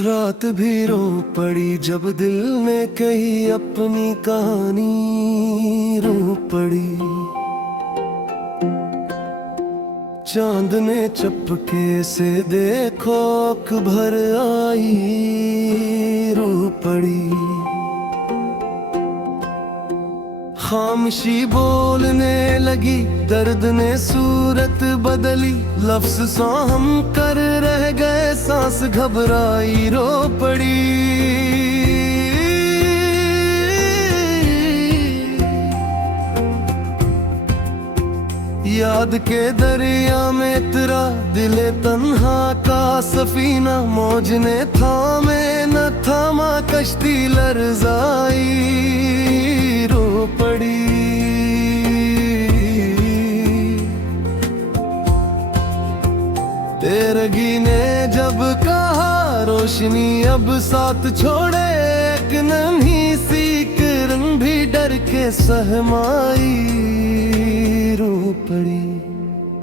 रात भी रो पड़ी जब दिल ने कही अपनी कहानी, रो पड़ी। चांद ने चपके से देखो आँख भर आई, रो पड़ी। खामोशी बोलने लगी, दर्द ने सूरत बदली, लफ्ज सा हम कर रह गए, सांस घबराई, रो पड़ी। याद के दरिया में तेरा दिले तन्हा का सफीना, मौज ने थामे न थामा, कश्ती लर्जाई, रो पड़ी। तेरगी ने जब कहा रोशनी अब साथ छोड़े, एक नन्ही सी किरण भी डर के सहमाई, रो पड़ी।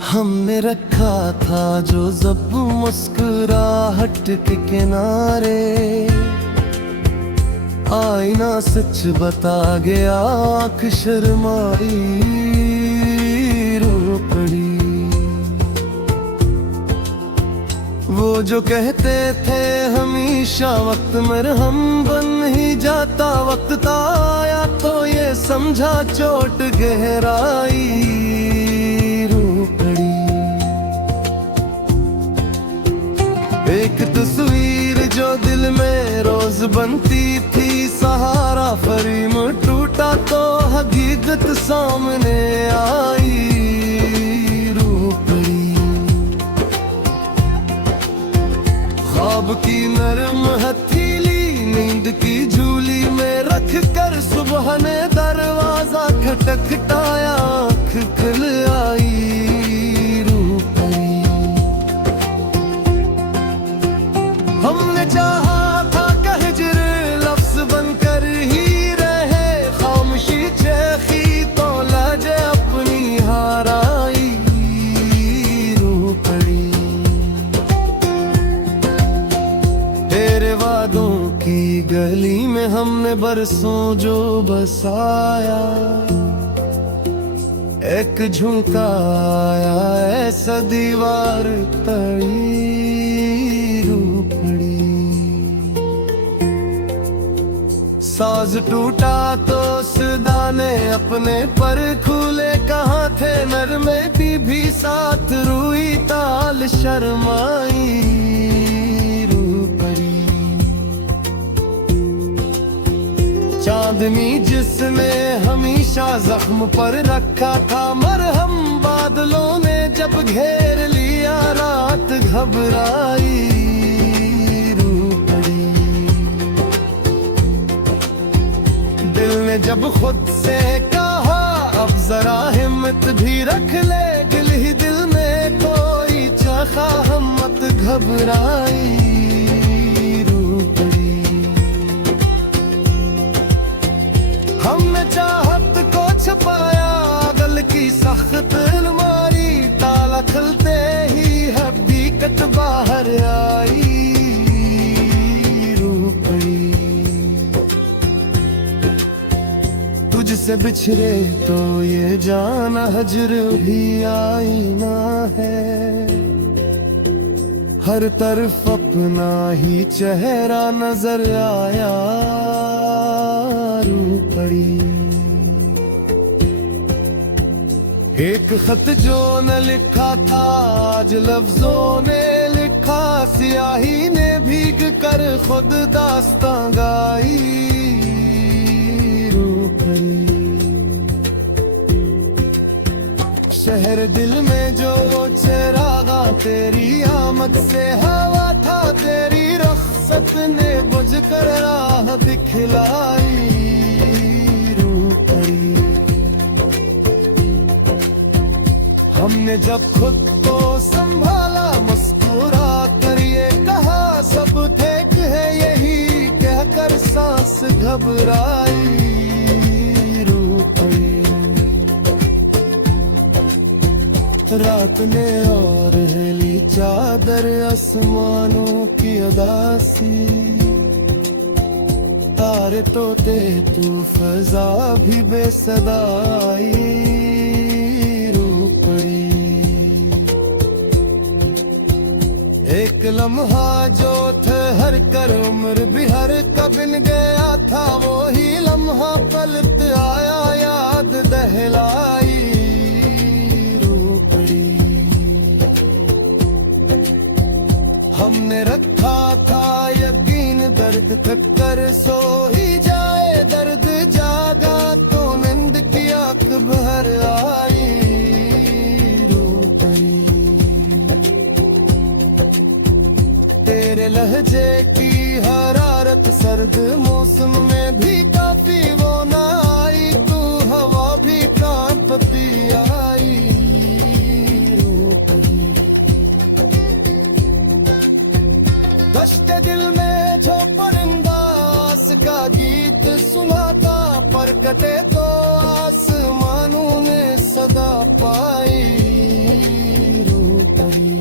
हमने रखा था जो जब मुस्कुराहट के किनारे, आईना सच बता गया, आँख शर्माई, रो पड़ी। वो जो कहते थे हमेशा वक्त मरहम बन ही जाता, वक्त आया तो ये समझा चोट गहराई, रो पड़ी। एक तस्वीर जो दिल में रोज बनती थी सहारा, फरीम टूटा तो हकीकत सामने आई, रो पड़ी। ख्वाब की नरम हथेली नींद की झूली में रख कर, सुबह ने दरवाजा खटखटाया, आँख खुल आई, रो पड़ी। हमने चाहा था कि हिजर लफ्ज बनकर ही रहे, खामोशी चेखी तो लहजे अपनी हाराई, रो पड़ी। तेरे वादों की गली में हमने बरसों जो बसाया, एक झुमका आया ऐसा दीवार तड़ी, रो पड़ी। साज टूटा तो सदा ने अपने पर खुले कहाँ थे, नरमे भी साथ रुई ताल शर्माई, चांदनी जिसने हमेशा जख्म पर रखा था मरहम, बादलों ने जब घेर लिया, रात घबराई, रो पड़ी। दिल ने जब खुद से कहा अब जरा हिम्मत भी रख ले, दिल ही दिल में कोई चाहा, हम मत घबराई, हमने चाहत को छुपाया, गल की सख्त अलमारी, ताला खुलते ही हकीकत बाहर आई, रो पड़ी। तुझसे बिछड़े तो ये जाना हजर भी आईना है, हर तरफ अपना ही चेहरा नजर आया, रो पड़ी। एक खत जो न लिखा था आज लफ्जों ने लिखा, सियाही ने भीग कर खुद दास्तां गाई, रो पड़ी। शहर दिल में जो चिरागा तेरी आमद से हवा था, तेरी रुखसत ने बुझ कर राह दिखलाई, रो पड़ी। हमने जब खुद को संभाला मुस्कुरा कर ये कहा, सब ठीक है यही कहकर सांस घबराई, रो पड़ी। रात ने और हिली चादर आसमानों की अदासी, तारे तोते तू फजा भी बेसदाई रूपड़ी। एक लम्हा जो ठहर कर उम्र भी हर कबिन गया था, वो ही लम्हा पलट आया याद दहलाई रूपड़ी। हमने रखा था यकीन दर्द थक कर सो ही जाए, दर्द जागा तो नींद की आंख भर आई रूपड़ी। तेरे लहजे की हरारत सर्द मौसम में भी काफी वो ना आई, तू हवा भी कांपती आई रूपड़ी। दश्ते दिल में जो परिंदा आस का गीत सुनाता, पर कटे तो आसमानों में सदा पाई रूपड़ी।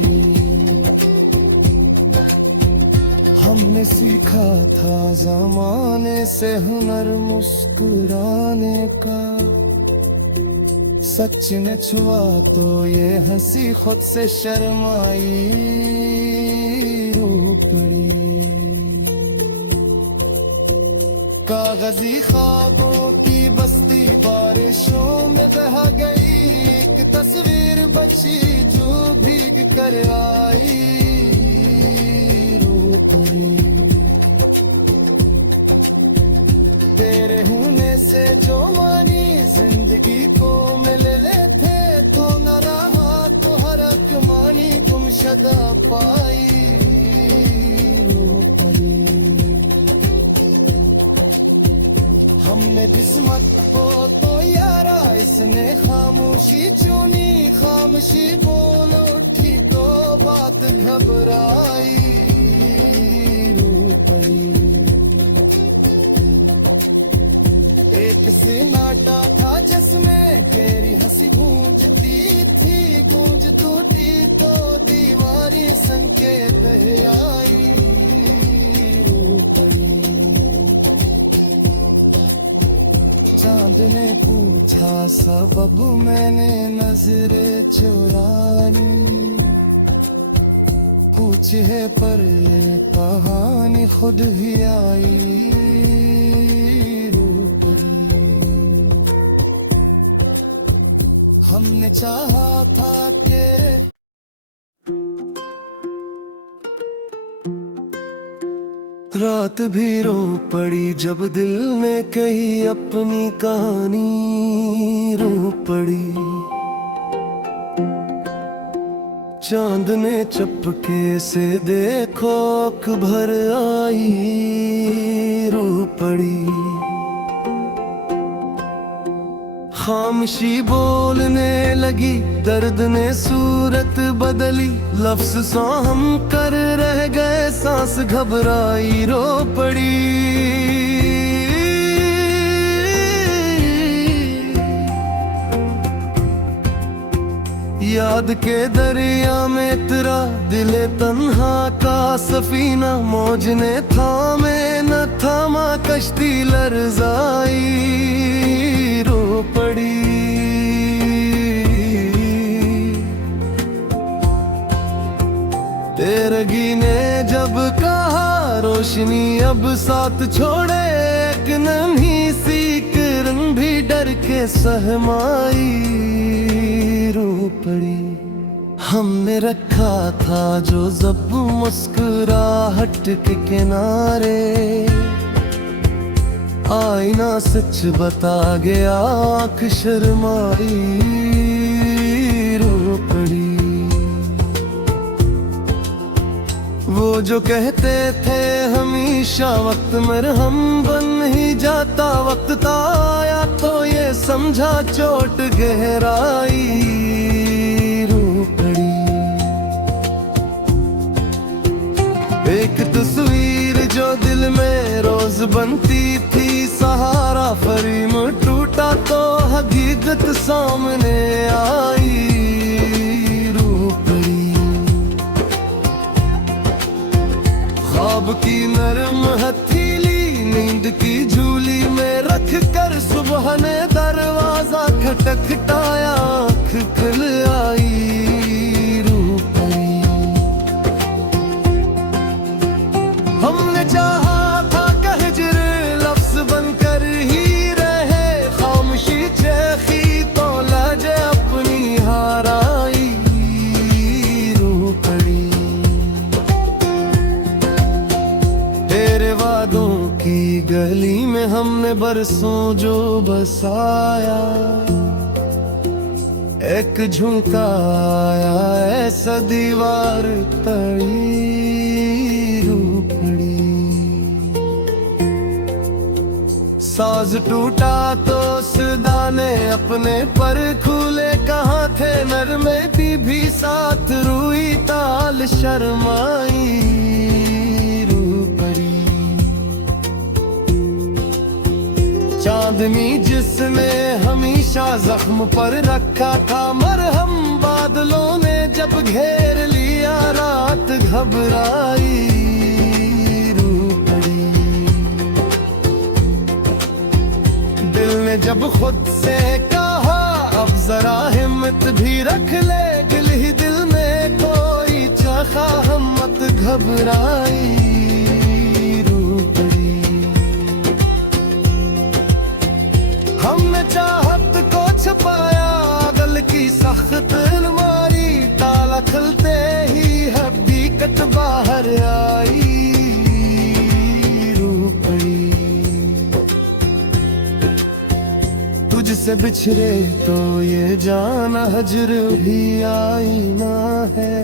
हमने सीखा था जमाने से हुनर मुस्कुराने का, सच ने छुआ तो ये हंसी खुद से शर्माई रूपड़ी। कागजी ख्वाबों की बस्ती बारिशों में बह गई, एक तस्वीर बची जो भीग कर आई रूपड़ी। तेरे होने से जो मानी जिंदगी को मिल लेते, तो न रहा तो हरक मानी गुमशदा पाई रूपड़ी। हमने किस्मत को तो यारा इसने खामोशी चुनी, खामोशी बोल उठी तो बात घबराई रूपड़ी। एक सन्नाटा था जिसमें तेरी हंसी गूंजती थी, गूंज टूटी तो दीवारी संकेत आई रूपड़ी। चांद ने पूछा सबब मैंने नजरे चुरानी, पूछे पर ये कहानी खुद ही आई रूपड़ी। हमने चाहा था तेरे रात भी रो पड़ी जब दिल ने कही अपनी कहानी रूपड़ी। चांद ने चपके से देखो आँख भर आई रूपड़ी। खामोशी बोलने लगी दर्द ने सूरत बदली, लफ्ज सौ हम कर रह गए सांस घबराई रो पड़ी। याद के दरिया में तेरा दिले तन्हा का सफीना, मौज ने थामे न थामा कश्ती लरजाई रो पड़ी। तेरगी ने जब कहा रोशनी अब साथ छोड़े, एक नन्ही सी किरण भी डर के सहमाई रूपड़ी। हमने रखा था जो जब मुस्कुराहट के किनारे, आईना सच बता गया आँख शर्माई रूपड़ी। वो जो कहते थे हमेशा वक्त मरहम बन ही जाता, वक्त आया तो ये समझा चोट गहराई रूपड़ी। एक तस्वीर जो दिल में रोज बनती थी सहारा, फरीम टूटा तो हकीकत सामने आई की नरम हथेली नींद की झूली में रख कर सुबह ने दरवाजा खटखटाया, आँख खुल आई रूपरी। हमने चाहा था कि हिजर लफ्ज बनकर ही रहे, खामोशी चेखी तो लहजे अपनी हाराई रूपरी। तेरे वादों की गली में हमने बरसों जो बसाया, एक झुमका आया ऐसा दीवार तड़ी रूपड़ी। साज टूटा तो सदा ने अपने पर खुले कहाँ थे, नरमे भी साथ रुई ताल शर्माई रूपड़ी। चांदनी जिसने हमेशा जख्म पर रखा था मरहम, बादलों ने जब घेर लिया रात घबराई रूपड़ी। दिल ने जब खुद से कहा अब जरा हिम्मत भी रख ले, दिल ही दिल में कोई चाहा हम मत घबराई रूपड़ी। हमने चाहत को छुपाया गल की सख्त अलमारी, ताला खुलते ही हकीकत बाहर आई रूपड़ी। तुझसे बिछड़े तो ये जाना हजर भी आईना है,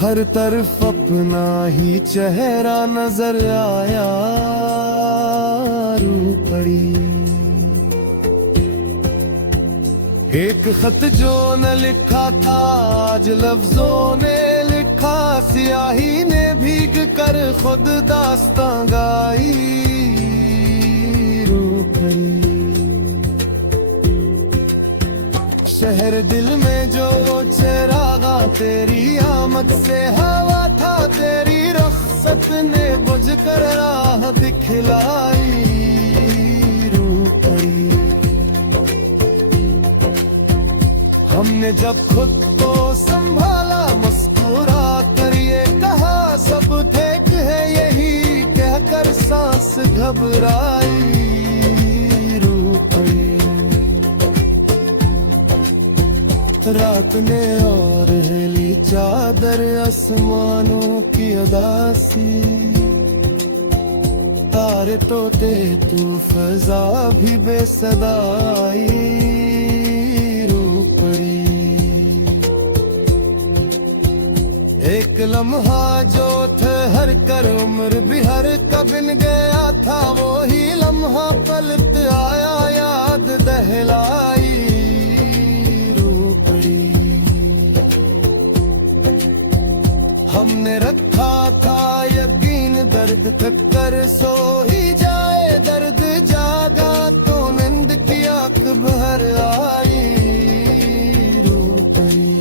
हर तरफ अपना ही चेहरा नजर आया रूपड़ी। एक खत जो न लिखा था आज लफ्जों ने लिखा, सियाही ने भीग कर खुद दास्तां गाई रूपड़ी। शहर दिल में जो चरागा तेरी आमद से हवा था, तेरी रुखसत ने बुझ कर राह दिखलाई रूपड़ी। हमने जब खुद को संभाला मुस्कुरा कर ये कहा, सब ठीक है यही कहकर सांस घबराई रूपड़ी। रात ने और हिली चादर आसमानों की अदासी, तारे तोते तू फजा भी बेसदाई रूपड़ी। एक लम्हा जो ठहर कर उम्र भी हर कबिन गया था, वो ही लम्हा पलट आया याद दहलाई रूपड़ी। हमने रखा था यकीन दर्द थक कर सो ही जाए, दर्द जागा तो नींद की आंख भर आई रूपड़ी।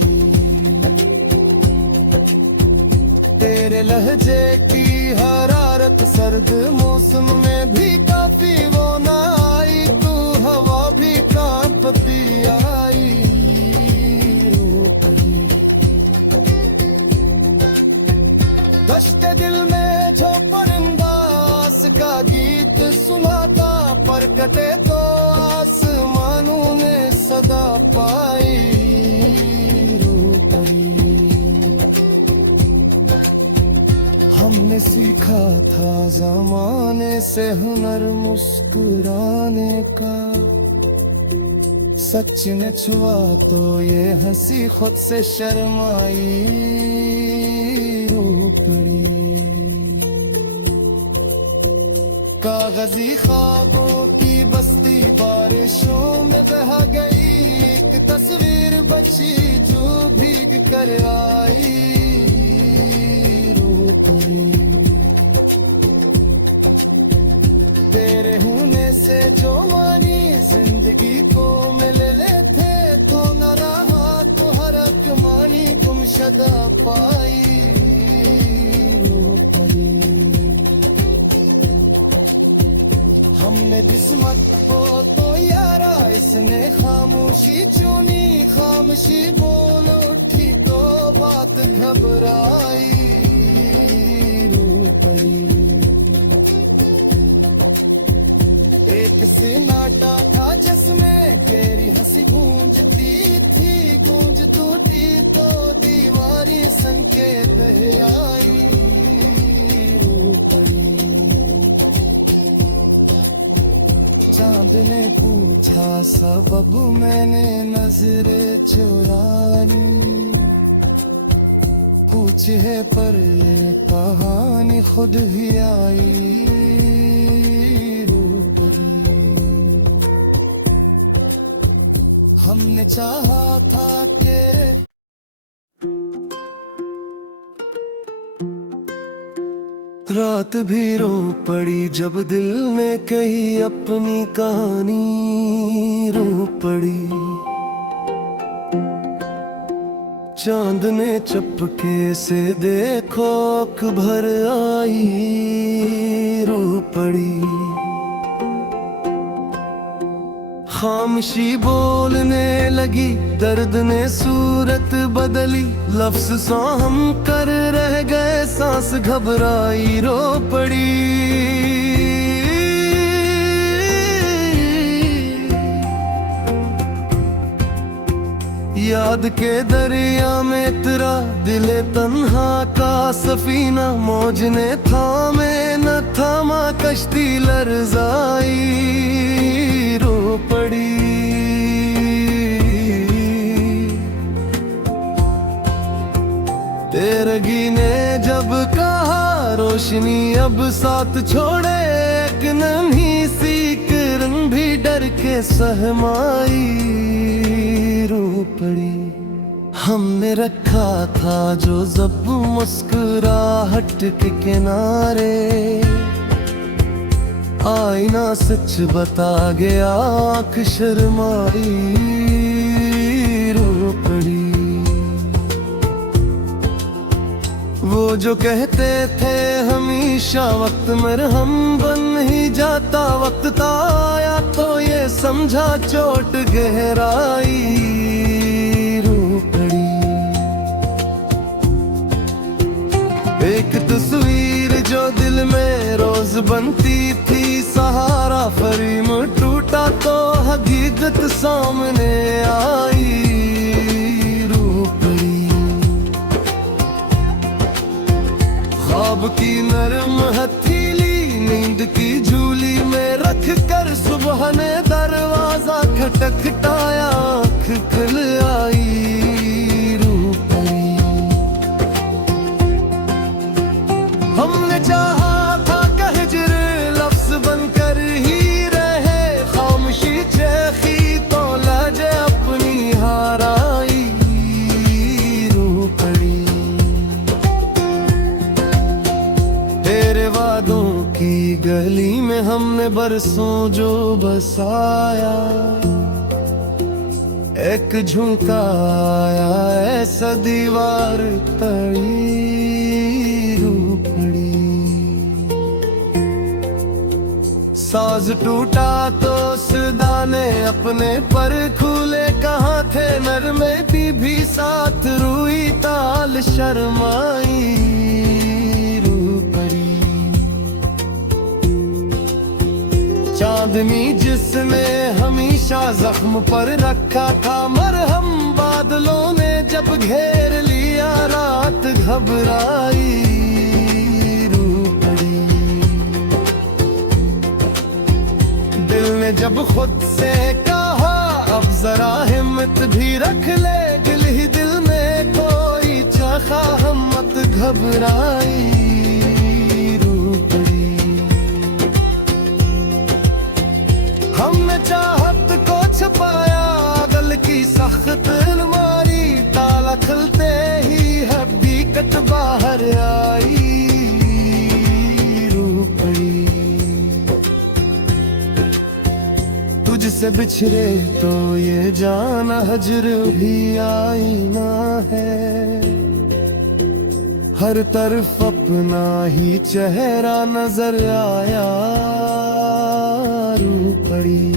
तेरे लहजे की हरारत सर्द मौसम में भी काफी वो ना आई, तू हवा भी कांपती आई रूपड़ी। दश्ते दिल में जो परिंदा आस का गीत सुनाता, पर कटे तो आसमानों ने सदा पाई रूपड़ी। हमने सीखा था जमाने से हुनर मुस्कुराने का, सच ने छुआ तो ये हंसी खुद से शर्माई रूपड़ी। कागजी ख्वाबों की बस्ती बारिशों में बह गई, एक तस्वीर बची जो भीग कर आई रूपड़ी। तेरे होने से जो मानी जिंदगी को मिल लेते, तो न रहा तो हर मानी गुमशदा पाई रूपड़ी। जिसने खामोशी चुनी, खामोशी बोल उठी तो बात घबराई, रू पड़ी। एक सन्नाटा था जिसमें तेरी हंसी गूंजती थी, गूंज टूटी तो दीवारी संकेत आई, रू पड़ी। चांद ने पूछा सबब, मैंने नजरे चुराई, पूछे पर ये कहानी खुद ही आई, रू पड़ी। हमने चाहा था तेरे रात भी रो पड़ी जब दिल ने कही अपनी कहानी, रो पड़ी। चांद ने चपके से देखो आँख भर आई, रो पड़ी। खामोशी बोलने लगी, दर्द ने सूरत बदली, लफ्ज सा हम कर रह गए, सांस घबराई, रो पड़ी। याद के दरिया में तेरा दिले तन्हा का सफीना, मौज ने थामे न थामा, कश्ती लर्जाई, रो पड़ी। तेरगी ने जब कहा रोशनी अब साथ छोड़े, एक नन्ही सी किरण भी डर के सहमाई, रो पड़ी। हमने रखा था जो जब मुस्कुराहट के किनारे, आईना सच बता गया, आँख शर्माई, रो पड़ी। वो जो कहते थे हमेशा वक्त मरहम बन ही जाता, वक्त था आया तो ये समझा चोट गहराई, रो पड़ी। एक तस्वीर जो दिल में रोज बनती थी सहारा, फरीम टूटा तो हकीकत सामने आई, रो पड़ी। ख्वाब की नरम हथेली नींद की झूली में रख कर, सुबह ने दरवाजा खटखटाया, आँख खुल आई, रो पड़ी। हमने चाहा था कि हिज्र लफ्ज बनकर ही रहे, खामोशी चेखी तो लहजे अपनी हाराई, रो पड़ी। तेरे वादों की गली में हमने बरसों जो बसाया, एक झुमका आया ऐसा दीवार तड़ी, रो पड़ी। साज टूटा तो सदा ने अपने पर खुले, कहाँ थे नरमे भी साथ, रूई ताल शर्माई, रो पड़ी। चांदनी जिसने हमेशा जख्म पर रखा था मरहम, बादलों ने जब घेर लिया, रात घबराई, रो पड़ी। दिल ने जब खुद से कहा अब जरा हिम्मत भी रख ले, दिल ही दिल में कोई चाहा, हम मत घबराई, रो पड़ी। हमने चाहत को छुपाया, गल की सख्त अलमारी, ताला खुलते ही हकीकत बाहर आई, रो पड़ी। तुझसे बिछड़े तो ये जाना हजर भी आईना है, हर तरफ अपना ही चेहरा नजर आया, रू पड़ी।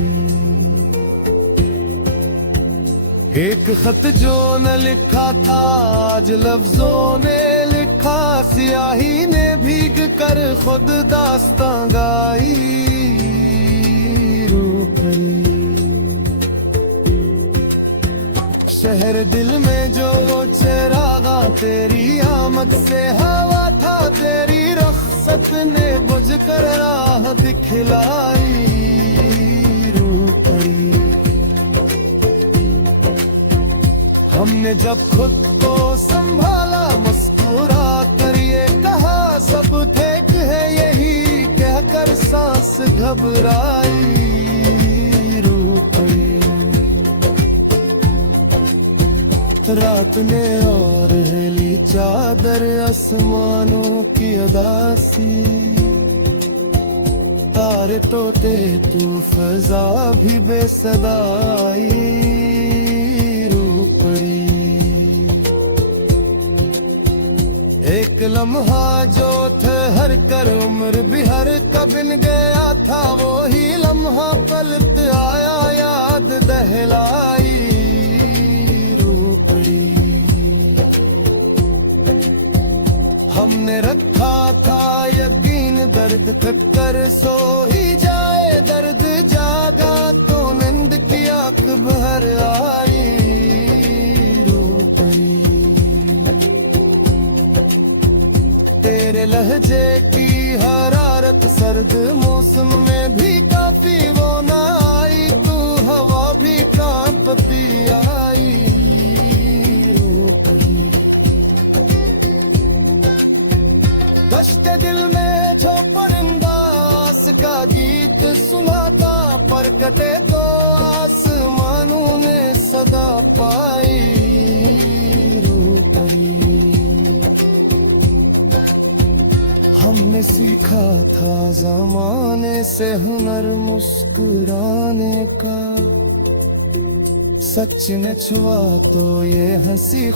एक खत जो न लिखा था आज लफ्जों ने लिखा, सियाही ने भीग कर खुद दास्तां गाई। रूपरी शहर दिल में जो वो चरागा, तेरी आमद से हवा था, तेरी रख्सत ने बुझ कर राह दिखलाई। रूपरी हमने जब खुद को संभाला, मुस्कुरा कर ये कहा, सब ठीक है यही कहकर सांस घबराई। रूपरी रात ने और हिली चादर आसमानों की उदासी, तारे टूटे तू फजा भी बेसदाई। एक लम्हा जो ठहर कर उम्र भी हर कबिन गया था, वो ही लम्हा पलट आया याद दहलाई। रूपरी हमने रखा था यकीन, दर्द थक कर सो ही जाए, दर्द जागा तो नींद की आंख भर आई। तेरे लहजे की हरारत सर्द मौसम में भी काफी वो ना आई, तू हवा भी कांपती आई। रूपरी दश्ते दिल में जो परिंदा आस का गीत सुनाता, पर कटे तो आसमानों ने सदा पाई। हमने सीखा था जमाने से हुनर मुस्कुराने का, सच ने छुआ तो ये हंसी